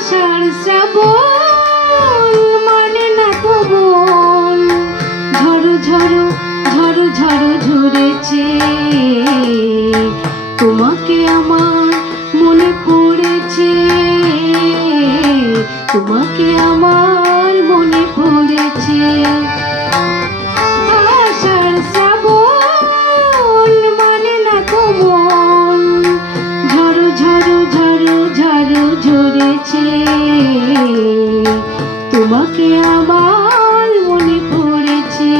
আষাঢ় শ্রাবণ মানে না তো মন, ঝড়ো ঝড়ো ঝড়ো ঝড়ো ঝরেছে, তোমাকে আমার মনে পড়েছে, তোমাকে আমার মনে পড়েছে। আষাঢ় শ্রাবণ মানে না তো মন, ঝড়ো ঝড়ো ঝড়ো ঝড়ো ঝরেছে, তোমাকে আমার মনে পড়েছে।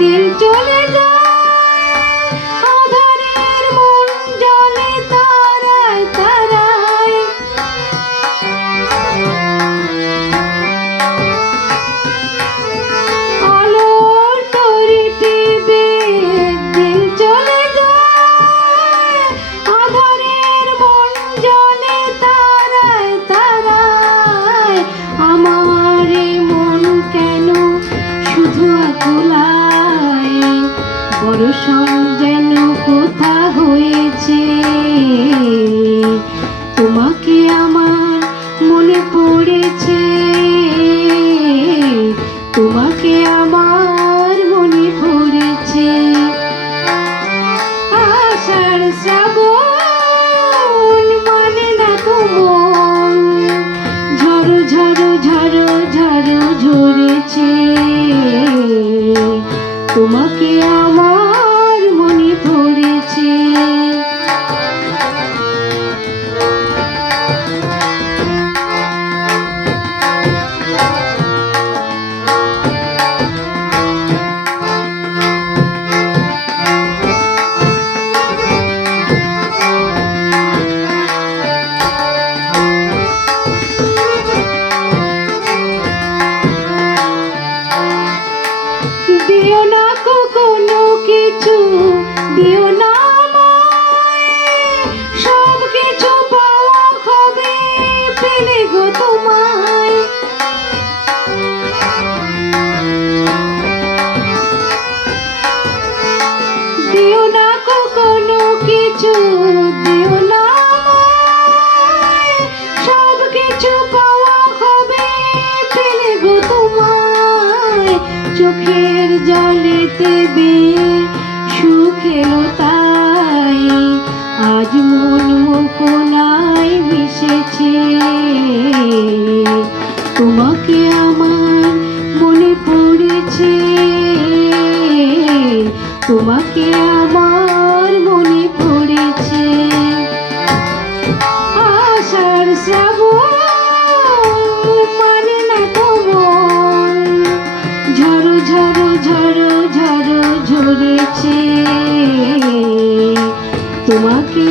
দিল চলে যায় আঁধারের মন জলে তারায় তারায়, আলোর তরি টিপে দিল চলে যায় আঁধারের মন জলে তারায় তারায়। আমার এই মন কেন শুধু আকুলায়, বর্ষণ যেন কোথা হয়েছে, তোমাকে আমার মনে পড়েছে, তোমাকে আমার মনে পড়েছে। আষাঢ় শ্রাবণ মানে না তো মন, ঝড়ো ঝড়ো ঝড়ো ঝড়ো ঝরেছে, তোমাকে আমার মনে পড়েছে। দিও না কোনো কিছু, দিও না সব কিছু পাওয়া হবে পেলে গো তোমায়। দিও না কোনো কিছু, দিও না সব কিছু পাওয়া হবে পেলে গো তোমায়। চোখের জলেতে বেয়ে সুখ এলো তাই, আজ মন মোহনায় মিশেছে, তোমাকে আমার মনে পড়েছে, তোমাকে আমার মনে পড়েছে। আষাঢ় শ্রাবণ মানে না তো মন, ঝড়ো ঝড়ো ঝড়ো ঝড়ো ঝরেছে, তোমাকে